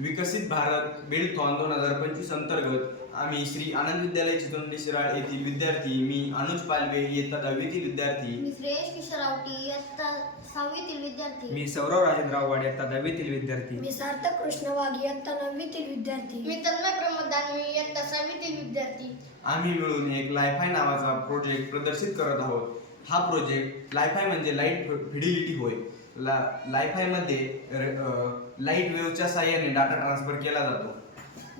विकसित भारत बिल्डथॉन 2025 अंतर्गत आम्ही श्री आनंद विद्यालय चितोंडे शिराळ येथील विद्यार्थी, मी अनुज पालवे इयत्ता 10वीतील विद्यार्थी, मी श्रेयश किशोरावटी इयत्ता 6वीतील विद्यार्थी, मी सौरव राजेंद्रराव वाड इयत्ता 10वीतील विद्यार्थी, मी सार्थक कृष्ण वाघ इयत्ता 9वीतील विद्यार्थी, मी तन्मय प्रमोद दानवे इयत्ता 6वीतील विद्यार्थी. आम्ही मिळून एक लायफाय नावाचा प्रोजेक्ट प्रदर्शित करत आहोत. हा प्रोजेक्ट लायफाय म्हणजे लाईट फिडिलिटी होय. लायफायमध्ये लाईट वेव्हच्या साहाय्याने डाटा ट्रान्सफर केला जातो.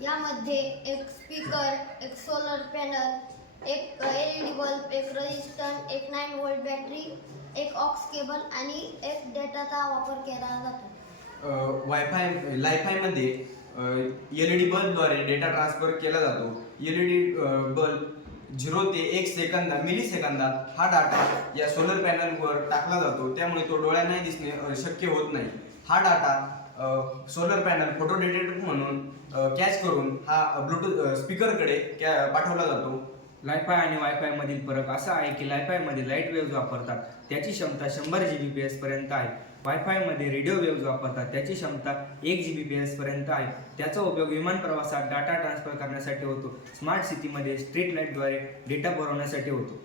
यामध्ये एक स्पीकर, एक सोलर पॅनल, एक LED बल्ब, एक रेजिस्टन्स, एक 9 व्होल्ट बॅटरी, एक ऑक्स केबल आणि एक डेटाचा वापर केला जातो. लायफायमध्ये LED बल्बद्वारे डेटा ट्रान्सफर केला जातो. LED बल्ब 0 ते 1 मिलिसेकंदात हा डाटा या सोलर पॅनलवर टाकला जातो. त्यामुळे तो डोळ्यांना दिसणे शक्य होत नाही. हा data solar panel photo detector म्हणून कॅच करून हा ब्लूटूथ स्पीकरकडे पाठवला जातो. लायफाय आणि वायफाय मधील फरक असा आहे की लायफायमध्ये लाईट वेव्ज वापरतात, त्याची क्षमता 100 Gbps पर्यंत आहे. वायफायमध्ये रेडिओ वेव्ज वापरतात, त्याची क्षमता 1 Gbps पर्यंत आहे. त्याचा उपयोग विमान प्रवासात डाटा ट्रान्सफर करण्यासाठी होतो. स्मार्ट सिटीमध्ये स्ट्रीट लाईटद्वारे डेटा पुरवण्यासाठी होतो.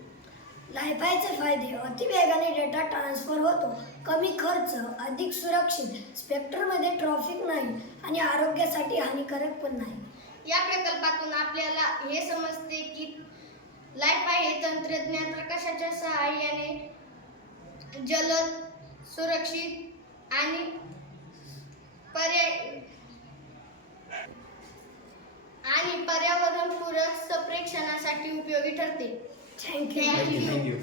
लायफायचे फायदे: अतिवेगाने डेटा ट्रान्सफर होतो, कमी खर्च, अधिक सुरक्षित, स्पेक्ट्रममध्ये ट्रॅफिक नाही आणि आरोग्यासाठी हानिकारक पण नाही. या प्रकल्पातून आपल्याला हे समजते की लायफाय हे तंत्रज्ञान प्रकाशाच्या सहाय्याने जलद, सुरक्षित आणि पर्यावरणपूरक संप्रेषणासाठी उपयोगी ठरते. थँक्यू. थँक्यू.